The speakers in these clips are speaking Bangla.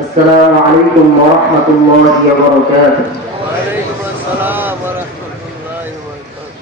السلام عليكم ورحمة الله وبركاته. وعليكم السلام ورحمة الله وبركاته.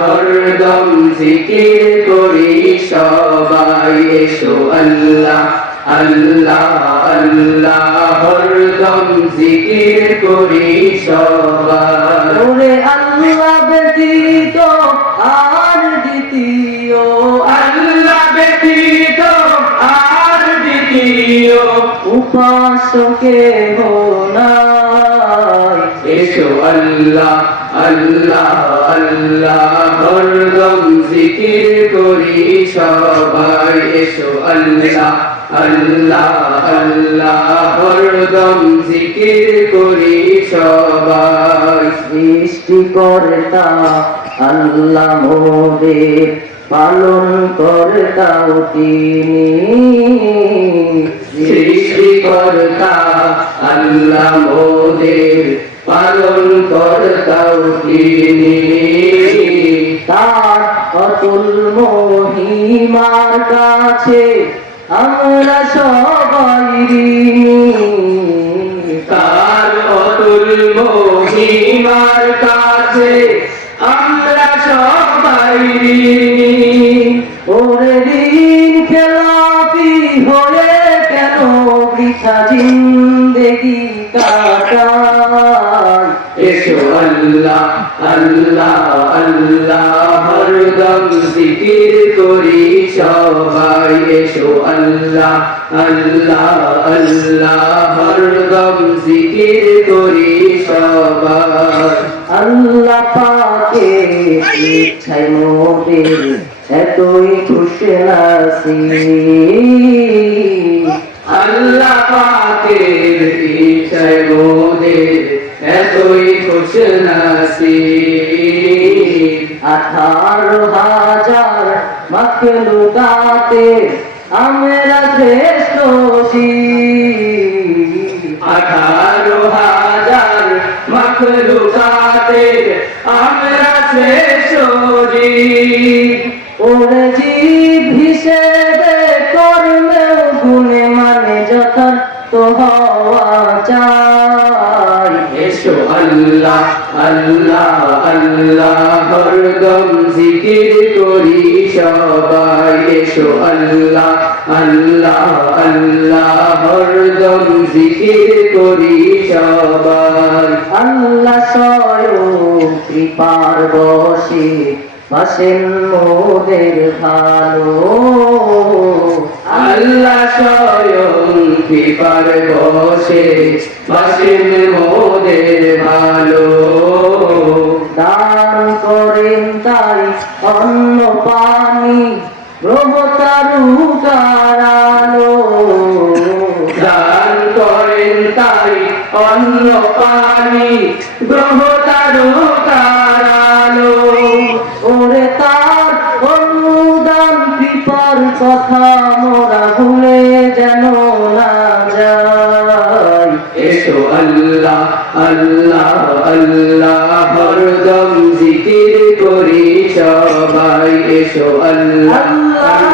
হরদম জিকির করি সবাই এসো আল্লাহ আল্লাহ আল্লাহ হরদম জিকির করি সবাই ওরে আল্লাহ ব্যতীত আর দ্বিতীয় আল্লাহ ব্যতীত আর দ্বিতীয় উপাসকে নাই এসো আল্লাহ আল্লাহ আল্লাহ হরদম জিকির করি সবাই এসো আল্লাহ আল্লাহ আল্লাহ হরদম জিকির করি সবাই সৃষ্টিকর্তা আল্লাহ মোদের পালন কর্তাও তিনি সৃষ্টিকর্তা আল্লাহ মোদের পালন কর্তাও তিনি তার অতুল মহিমার কাছে আমরা সবাই ঋণী তার অতুল মহিমার কাছে আমরা সবাই ঋণী ওরে ঋণ খেলাপি হয়ে কেন বৃথা জিন্দেগি কাটাই এসো আল্লাহ আল্লাহ আল্লাহ হরদম জিকির করি সবাই এসো আল্লাহ আল্লাহ আল্লাহ হরদম জিকির করি সবাই আল্লাহ পাকের ইচ্ছায় মোদের এতই খুশি নসিব আল্লাহ পাকের ইচ্ছায় মোদের এতই খুশি নসিব 18,000 মাখলুকাতে আমরা শ্রেষ্ঠ শিব 18,000 মাখলুকাতে আমরা শ্রেষ্ঠ জীব ওরে জীব হিসেবে কর্মেও গুণে মানে যথার্থ হওয়া চাই এসো আল্লাহ আল্লাহ আল্লাহ হরদম জিকির করি সবাই এসো আল্লাহ আল্লাহ আল্লাহ হরদম জিকির করি সবাই আল্লাহ স্বয়ং কৃপার বশে বাসেন মোদের ভালো আল্লাহ স্বয়ং কৃপার বশে বাসেন মোদের ভালো দান করেন তাই অন্ন পানি গ্রহতারু কারালো দান করেন তাই অন্ন পানি গ্রহতারু কারালো ওরে তার অনুদান কৃপার কথা মোরা ভুলে যেন না যায় এসো আল্লাহ আল্লাহ আল্লাহ হরদম জিকির করি সবাই এসো আল্লাহ